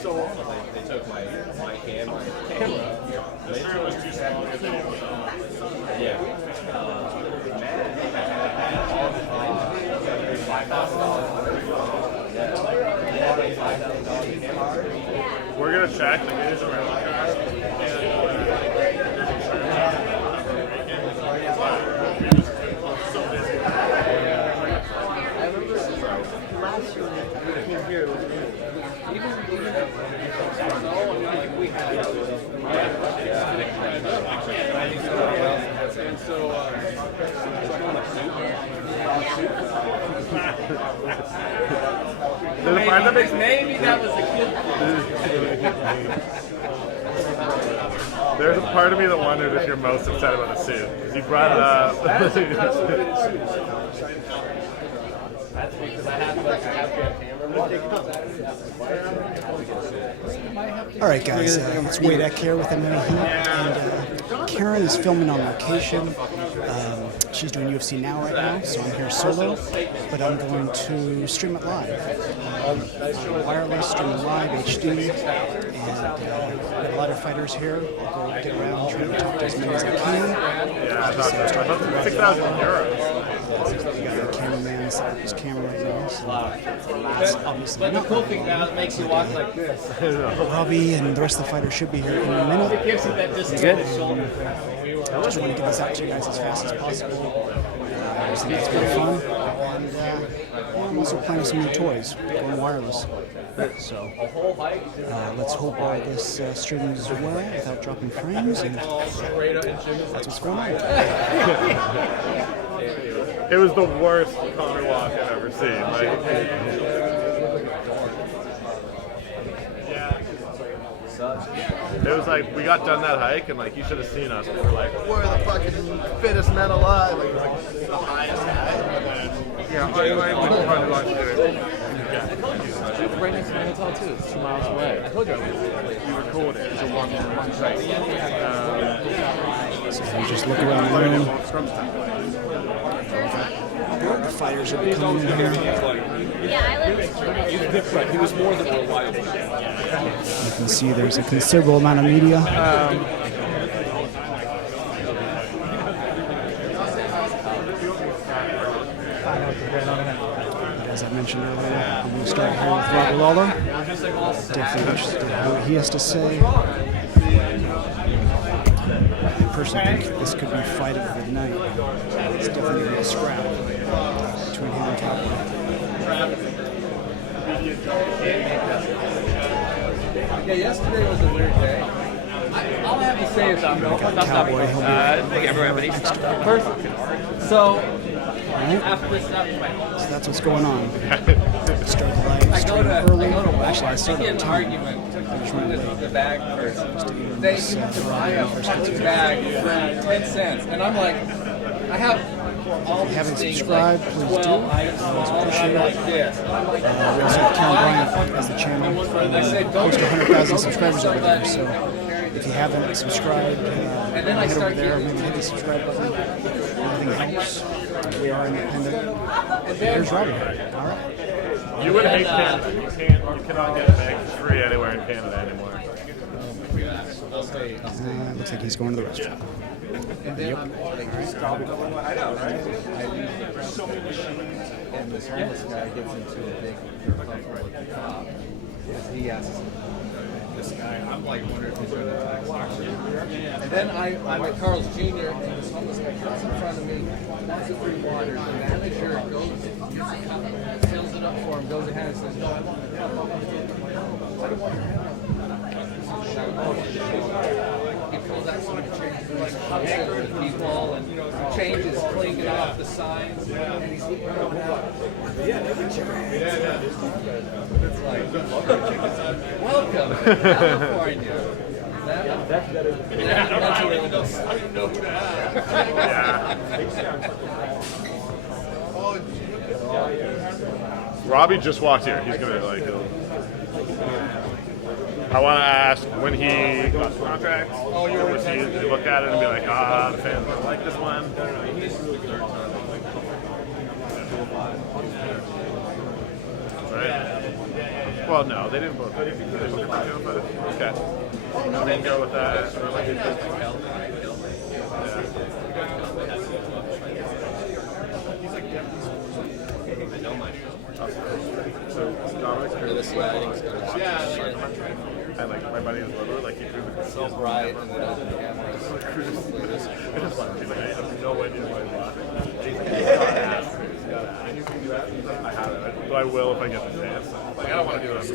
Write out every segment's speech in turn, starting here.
So they took my camera. The stream was too small. Yeah. We're gonna check the news around. Last year when we came here, it was even we had and so maybe that was the kid. There's a part of me that wonders if you're most upset about the suit. Because you brought it up. That's because I have to have All right, guys, it's H.E.A.T here with MMA H.E.A.T, and Karen is filming on location. She's doing UFC Now right now, so I'm here solo, but I'm going to stream it live. Wireless, stream it live, HD, and we've got a lot of fighters here. I'll go get around, try to talk to as many as I can. Yeah, I thought about 6,000 euros. We got the cameraman set up his camera right now, so that's obviously But the cool thing now, it makes you walk like this. Robbie and the rest of the fighters should be here in a minute. It gives you that distance shoulder. I just want to get this out to you guys as fast as possible. I just think it's very fun. And I'm also playing with some new toys, going wireless. So let's hope all this streams well without dropping frames. And that's what's going on. It was the worst Connor walk I've ever seen. Like, it was like we got done that hike and like you should have seen us. We were like, we're the fucking fittest men alive. Like, it was like the highest high. Yeah, I would probably like to do it. It's right next to my hotel too. It's 2 miles away. I told you we recorded it. It's a one place. So if you just look around the room, the fighters are coming in here. Yeah, I live in He was more than reliable. You can see there's a considerable amount of media. As I mentioned earlier, I'm going to start here with Robbie Lawler. Definitely interested in what he has to say. I personally think this could be fight of the night. It's definitely going to be a scrap between him and Cowboy. Yeah, yesterday was a weird day. All I have to say is I'm not Cowboy, he'll be So, after this stuff, so that's what's going on. Start the live stream early. Actually, I started at 10. argument took the bag first. They have to buy a fucking bag for 10 cents. And I'm like, I have all If you haven't these subscribed, please do. Always appreciate it. We also have Karen Bryant as the channel. Close to 100,000 subscribers over there. So if you haven't subscribed, head over there, maybe hit the subscribe button. Everything helps. We are independent. Here's Robbie. All right. You would hate Canada. You cannot get bags free anywhere in Canada anymore. Looks like he's going to the restaurant. Yep. I know, right? And this homeless guy gets into a big kerfuffle with the cop because he asks this guy, I'm like wondering if he's going to attack boxer. And then I'm at Carl's Jr. and this homeless guy comes in front of me, wants a free water. The manager goes, gets a cup, fills it up for him, goes ahead and says, no, I want to help. I don't want your help. He pulls out some changes, like the people, and changes, cleaning off the signs, and he's looking around. It's like, welcome to California. That's better than mental illness. I don't know who to ask. Robbie just walked here. He's gonna like. I want to ask when he got the contract overseas, did he look at it and be like, the fans don't like this one? Well, no, they didn't both. They both but okay. And then go with that. Or like yeah. So Dominic's and like my buddy was literally like he threw the So bright and then open the cameras. I have no idea why he's laughing. I have it, but I will if I get the chance. Like, I don't want to do it on the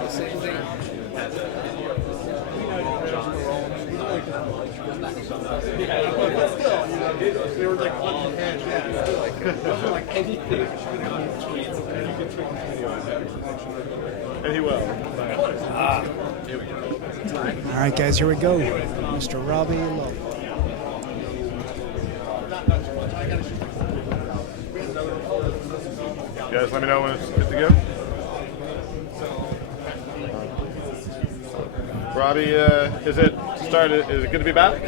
The same thing. They were like flipping hands, like anything. And he will. All right, guys, here we go. Mr. Robbie Lawler. You guys let me know when it's good to go. Robbie, is it good to be back?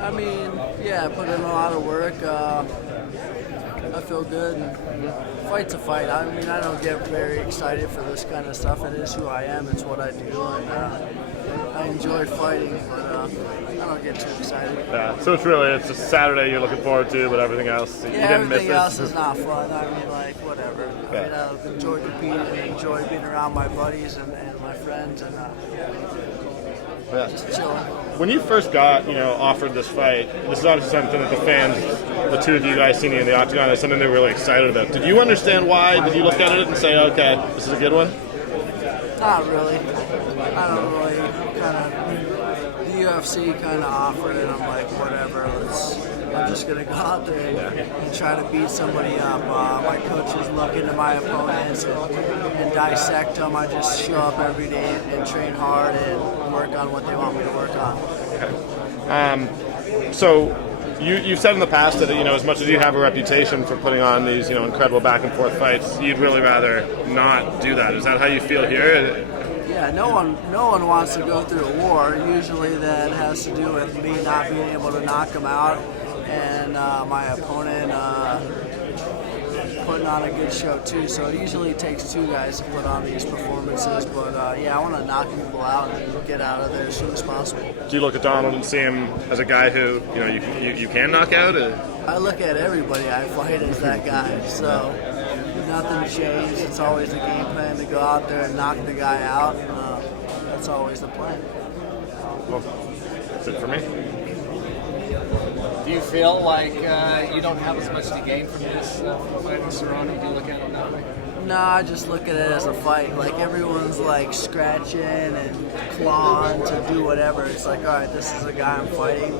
I mean, yeah, I put in a lot of work. I feel good. Fight's a fight. I mean, I don't get very excited for this kind of stuff. It is who I am. It's what I do, and I enjoy fighting, but I don't get too excited. Yeah. So it's a Saturday you're looking forward to, but everything else you didn't miss it. Everything else is not fun. I mean, like whatever. I mean, I enjoy competing and enjoy being around my buddies and my friends and just chilling. When you first got, offered this fight, this is obviously something that the fans, the two of you guys seen you in the octagon, is something they were really excited about. Did you understand why? Did you look at it and say, okay, this is a good one? Not really. I don't really the UFC kind of offered it. I'm like, whatever, I'm just going to go out there and try to beat somebody up. My coaches look into my opponents and dissect them. I just show up every day and train hard and work on what they want me to work on. Okay. So you've said in the past that, as much as you have a reputation for putting on these, incredible back and forth fights, you'd really rather not do that. Is that how you feel here? Yeah, no one wants to go through a war. Usually that has to do with me not being able to knock them out and my opponent putting on a good show too. So it usually takes two guys to put on these performances. But I want to knock people out and get out of there as soon as possible. Do you look at Donald and see him as a guy who you can knock out? I look at everybody I fight as that guy. So nothing changed. It's always the game plan to go out there and knock the guy out. That's always the plan. Well, that's it for me. Do you feel like you don't have as much to gain from this fight with Cerrone? Do you look at it that way? No, I just look at it as a fight. Like everyone's like scratching and clawing to do whatever. It's like, all right, this is a guy I'm fighting.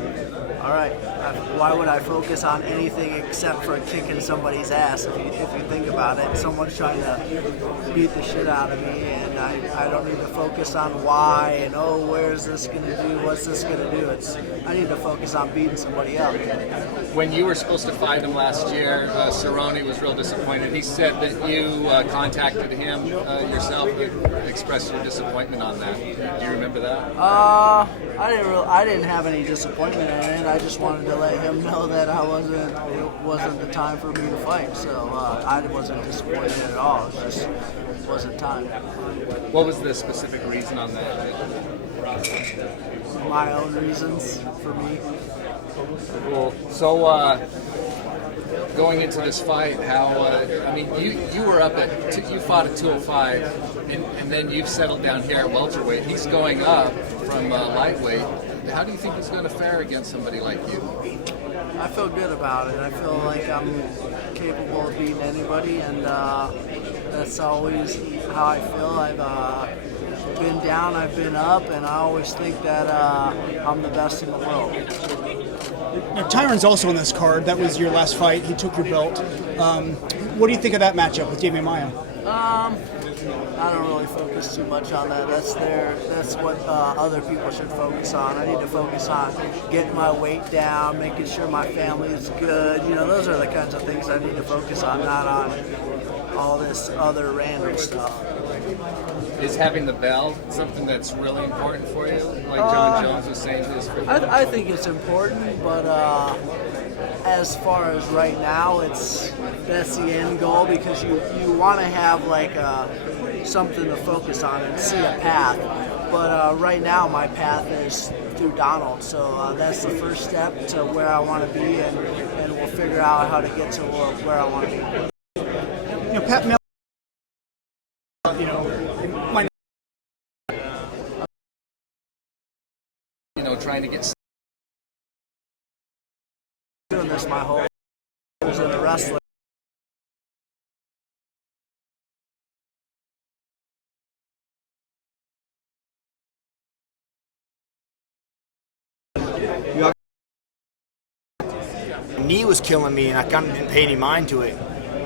All right, why would I focus on anything except for kicking somebody's ass? If you think about it, someone's trying to beat the shit out of me, and I don't need to focus on why and where's this gonna do? What's this gonna do? I need to focus on beating somebody up. When you were supposed to fight him last year, Cerrone was real disappointed. He said that you contacted him yourself and expressed your disappointment on that. Do you remember that? I didn't have any disappointment in it. I just wanted to let him know that it wasn't the time for me to fight. So I wasn't disappointed at all. It just wasn't time. What was the specific reason on that? My own reasons for me. Cool. So going into this fight, you were up you fought at 205, and then you've settled down here at welterweight. He's going up from lightweight. How do you think he's going to fare against somebody like you? I feel good about it. I feel like I'm capable of beating anybody, and that's always how I feel. I've been down, I've been up, and I always think that I'm the best in the world. Now, Tyron's also on this card. That was your last fight. He took your belt. What do you think of that matchup with Jimi? I don't really focus too much on that. That's what other people should focus on. I need to focus on getting my weight down, making sure my family is good. Those are the kinds of things I need to focus on, not on all this other random stuff. Is having the belt something that's really important for you? Like John Jones was saying to his I think it's important, but as far as right now, that's the end goal, because you want to have like something to focus on and see a path. But right now, my path is through Donald, so that's the first step to where I want to be, and we'll figure out how to get to where I want to be. Pat Mel, might trying to get doing this my whole life as a wrestler. Knee was killing me, and I kind of didn't pay any mind to it.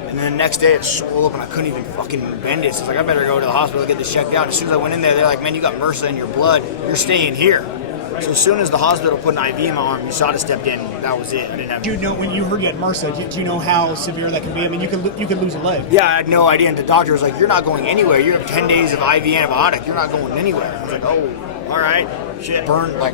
And then the next day it swelled up, and I couldn't even fucking bend it. So I was like, I better go to the hospital and get this checked out. As soon as I went in there, they're like, man, you got MRSA in your blood. You're staying here. So as soon as the hospital put an IV in my arm, USADA stepped in. That was it. I didn't have. do you know when you heard you had MRSA? Do you know how severe that can be? I mean, you could lose a leg. Yeah, I had no idea. And the doctor was like, you're not going anywhere. You have 10 days of IV antibiotic. You're not going anywhere. I was like, oh, all right. Shit, burned my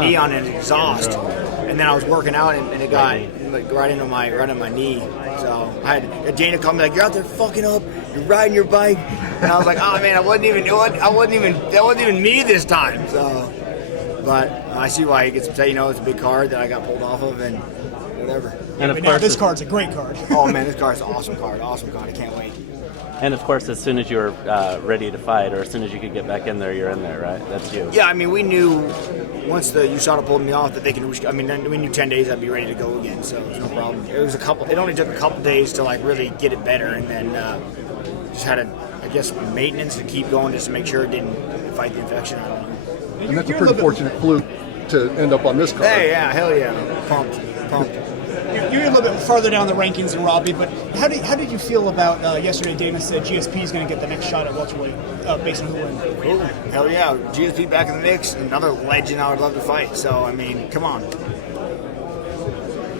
knee on an exhaust. And then I was working out, and it got like right into my knee. So I had Dana come like, you're out there fucking up. You're riding your bike. And I was like, oh man, that wasn't even me this time. So, but I see why he gets upset. It's a big card that I got pulled off of, and whatever. And of course, this card's a great card. Oh man, this card's an awesome card. Awesome card. I can't wait. And of course, as soon as you were ready to fight, or as soon as you could get back in there, you're in there, right? That's you. Yeah, I mean, we knew once the USADA pulled me off that they can. I mean, we knew 10 days I'd be ready to go again, so it was no problem. It only took a couple days to like really get it better, and then just had maintenance to keep going just to make sure it didn't fight the infection. I don't know. And that's a pretty fortunate fluke to end up on this card. Hey, yeah, hell yeah, pumped. You're a little bit farther down the rankings than Robbie, but how did you feel about yesterday? Dana said GSP is going to get the next shot at welterweight based on who wins. Cool. Hell yeah, GSP back in the mix. Another legend I would love to fight. So I mean, come on.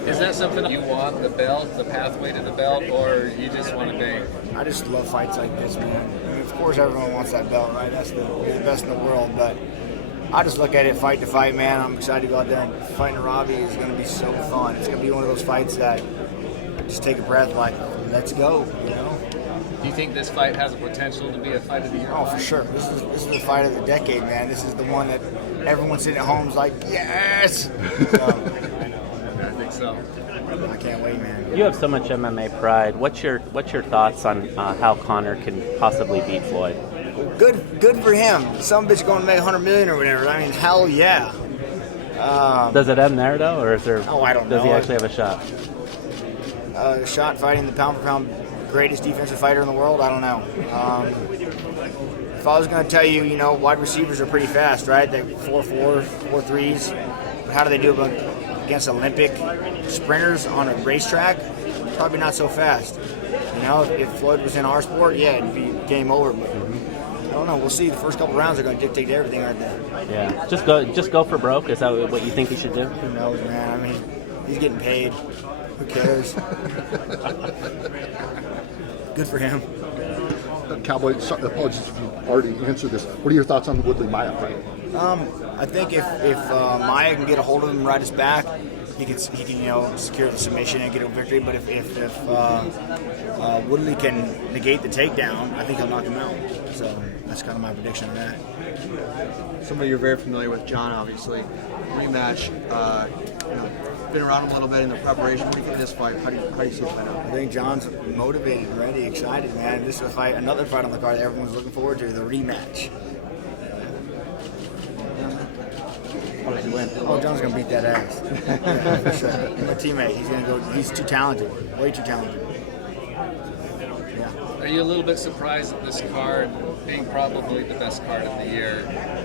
Is that something you want, the belt, the pathway to the belt, or you just want to bang? I just love fights like this, man. I mean, of course, everyone wants that belt, right? That's the best in the world, but I just look at it fight to fight, man. I'm excited to go out there and fighting Robbie is going to be so fun. It's going to be one of those fights that just take a breath, like, let's go, Do you think this fight has a potential to be a fight of the year? Oh, for sure. This is the fight of the decade, man. This is the one that everyone sitting at home is like, yes! I think so. I can't wait, man. You have so much MMA pride. What's your thoughts on how Conor can possibly beat Floyd? Good for him. Some bitch going to make $100 million or whatever. I mean, hell yeah. Does it end there though, or is there? Oh, I don't know. Does he actually have a shot? A shot fighting the pound for pound greatest defensive fighter in the world? I don't know. If I was going to tell you, wide receivers are pretty fast, right? They're 4.4, 4.3s. But how do they do it against Olympic sprinters on a racetrack? Probably not so fast. If Floyd was in our sport, yeah, it'd be game over. But I don't know. We'll see. The first couple rounds are going to dictate everything right there. Yeah. Just go for broke. Is that what you think he should do? Who knows, man? I mean, he's getting paid. Who cares? Good for him. Cowboy, apologies if you already answered this. What are your thoughts on the Woodley-Maia fight? I think if Maia can get a hold of him right his back, he can secure the submission and get a victory. But if Woodley can negate the takedown, I think he'll knock him out. So that's kind of my prediction on that. Somebody you're very familiar with, John, obviously. Rematch. Been around a little bit in the preparation. What do you think of this fight? How do you see it playing out? I think John's motivated, ready, excited, man. This is another fight on the card that everyone's looking forward to, the rematch. How does he win? Oh, John's gonna beat that ass. Yeah, for sure. He's my teammate. He's too talented. Way too talented. Yeah. Are you a little bit surprised that this card, being probably the best card of the year,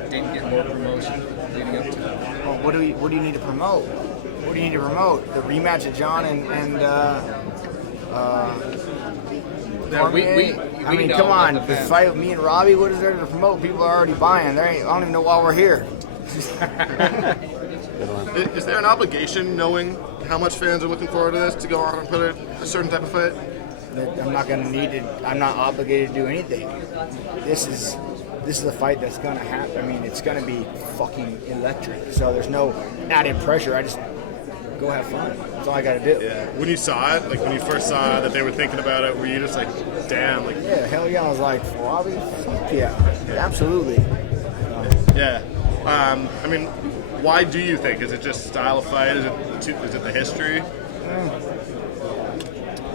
didn't get more promotion leading up to it? Well, what do you need to promote? What do you need to promote? The rematch of John and I mean, come on. The fight with me and Robbie, what is there to promote? People are already buying. I don't even know why we're here. Is there an obligation, knowing how much fans are looking forward to this, to go on and put a certain type of fight? that I'm not going to need it. I'm not obligated to do anything. This is a fight that's going to happen. I mean, it's going to be fucking electric. So there's no added pressure. I just go have fun. That's all I got to do. Yeah. When you saw it, like when you first saw that they were thinking about it, were you just like, damn, like? Yeah, hell yeah. I was like, Robbie, fuck yeah, absolutely. Yeah. I mean, why do you think? Is it just style of fight? Is it the history?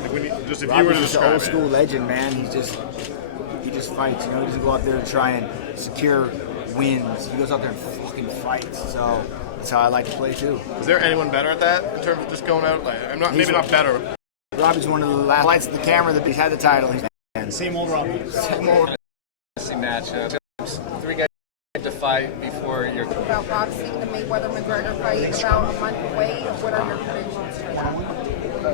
Like when if you were to Robbie's just an describe old school it. legend, man. He just fights. You know, he doesn't go out there to try and secure wins. He goes out there and fucking fights. So that's how I like to play too. Is there anyone better at that in terms of just going out? Like, I'm not, maybe not better. Robbie's one of the last lights at the camera that he's had the title. Same old Robbie. Same old. Match. Three guys to fight before your. About boxing, the Mayweather-McGregor fight, about a month away. What are your predictions for that? I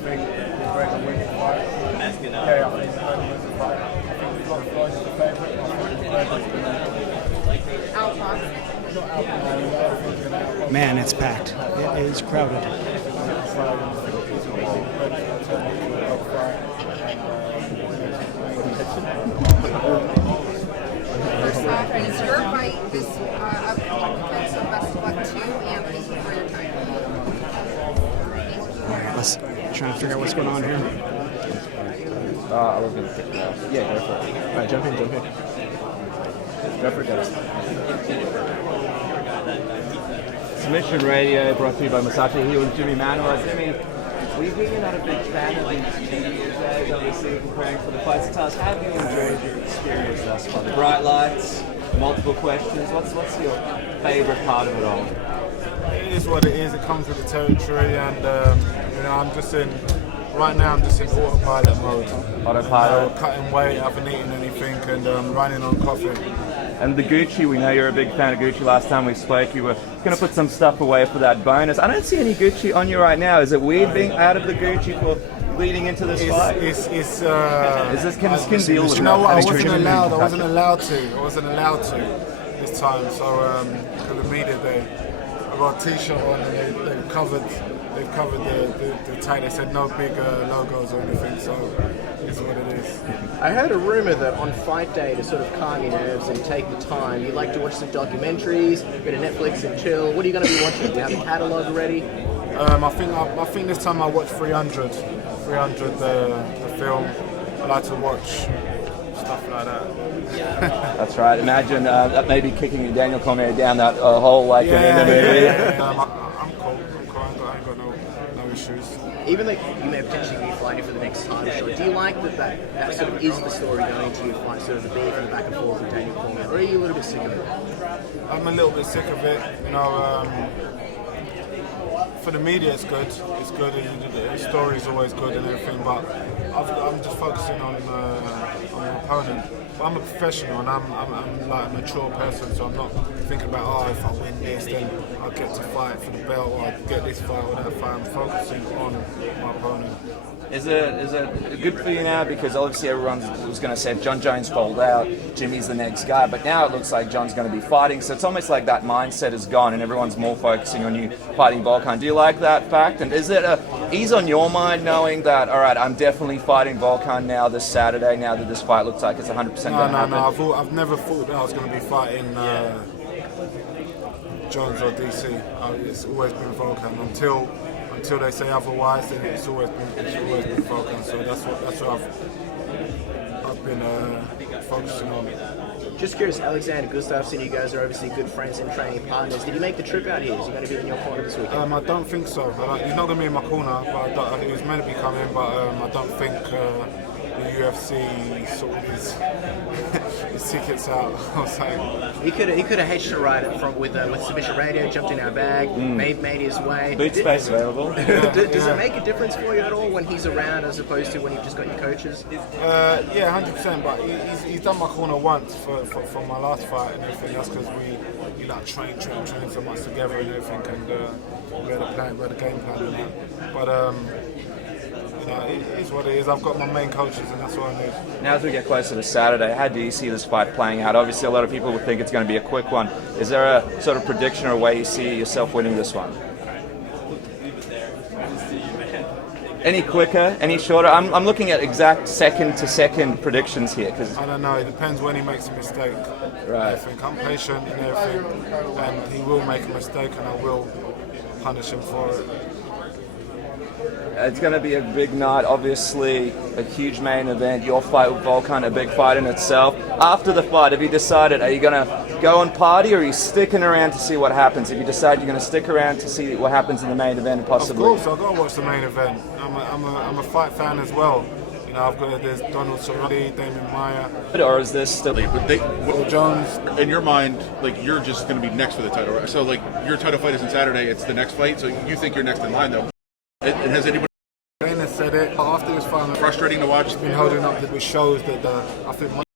think McGregor wins the fight. Yeah, I think McGregor wins the fight. I think Floyd is the favourite. Outboxing. Man, it's packed. It is crowded. First off, it's your fight this upcoming weekend, so best of luck to you, and thank you for your time. All right, let's trying to figure out what's going on here. I was going to pick that. Yeah, go for it. All right, jump in. Go for it, guys. Submission Radio brought to you by Masashi here with Jimi Manuwa. Jimi, we hear you're not a big fan of these media days, obviously preparing for the fights. Tell us, how have you enjoyed your experience thus far? The bright lights, multiple questions. What's your favourite part of it all? It is what it is. It comes with the territory, and you know, right now I'm just in autopilot mode. Autopilot. Cutting weight, I haven't eaten anything, and running on coffee. And the Gucci, we know you're a big fan of Gucci. Last time we spoke, you were going to put some stuff away for that bonus. I don't see any Gucci on you right now. Is it weird being out of the Gucci for leading into this fight? Is this can deal with you know what? I wasn't having allowed to this time. So because the media day, I got a T-shirt on, and they've covered the tag. They said no big logos or anything. So it's what it is. I heard a rumor that on fight day, to sort of calm your nerves and take the time, you like to watch some documentaries, go to Netflix and chill. What are you going to be watching? Do you have a catalogue already? I think this time I'll watch 300 the film. I like to watch stuff like that. That's right. Imagine maybe kicking Daniel Cormier down that hole like in the movie. I'm cool. I ain't got no issues. Even though you may potentially be fighting for the next title shot, do you like that sort of is the story going to your fight, sort of the beef and the back and forth with Daniel Cormier, or are you a little bit sick of it? I'm a little bit sick of it. You know, for the media, it's good. It's good. The story's always good and everything. But I'm just focusing on my opponent. But I'm a professional and I'm like a mature person, so I'm not thinking about if I win this, then I'll get to fight for the belt, or I'll get this fight or that fight. I'm focusing on my opponent. Is it good for you now? Because obviously everyone was going to say if John Jones fold out, Jimmy's the next guy. But now it looks like John's going to be fighting. So it's almost like that mindset is gone and everyone's more focusing on you fighting Volkan. Do you like that fact? And is it a ease on your mind knowing that, all right, I'm definitely fighting Volkan now this Saturday, now that this fight looks like it's 100% going to happen? No. I've never thought that I was going to be fighting Jones or DC. It's always been Volkan until they say otherwise. Then it's always been Volkan. So that's what I've been focusing on. Just curious, Alexander Gustafsson, you guys are obviously good friends and training partners. Did you make the trip out here? Is he going to be in your corner this weekend? I don't think so. He's not going to be in my corner, but I think he was meant to be coming. But I don't think the UFC sorted his tickets out or something. He could have hitched a ride with Submission Radio, jumped in our bag, made his way. Boot space available. Does it make a difference for you at all when he's around as opposed to when you've just got your coaches? Yeah, 100%. But he's done my corner once for my last fight and everything. That's because we like train so much together and everything, and we had a game plan and that. But it is what it is. I've got my main coaches, and that's what I need. Now as we get closer to Saturday, how do you see this fight playing out? Obviously a lot of people would think it's going to be a quick one. Is there a sort of prediction or a way you see yourself winning this one? any quicker, any shorter? I'm looking at exact second-to-second predictions here because I don't know. It depends when he makes a mistake. Right. I think I'm patient and everything, and he will make a mistake, and I will punish him for it. it's going to be a big night. Obviously, a huge main event. Your fight with Volkan, a big fight in itself. After the fight, have you decided, are you going to go and party, or are you sticking around to see what happens? If you decide you're going to stick around to see what happens in the main event, possibly. Of course, I've got to watch the main event. I'm a fight fan as well. You know, there's Donald Cerrone, Damien Maya. Or is this still? But Jones, in your mind, like you're just going to be next for the title, right? So like your title fight isn't Saturday; it's the next fight. So you think you're next in line, though. And has anybody? Dana said it, but after this fight, frustrating to watch. It's been holding up. It shows that I think.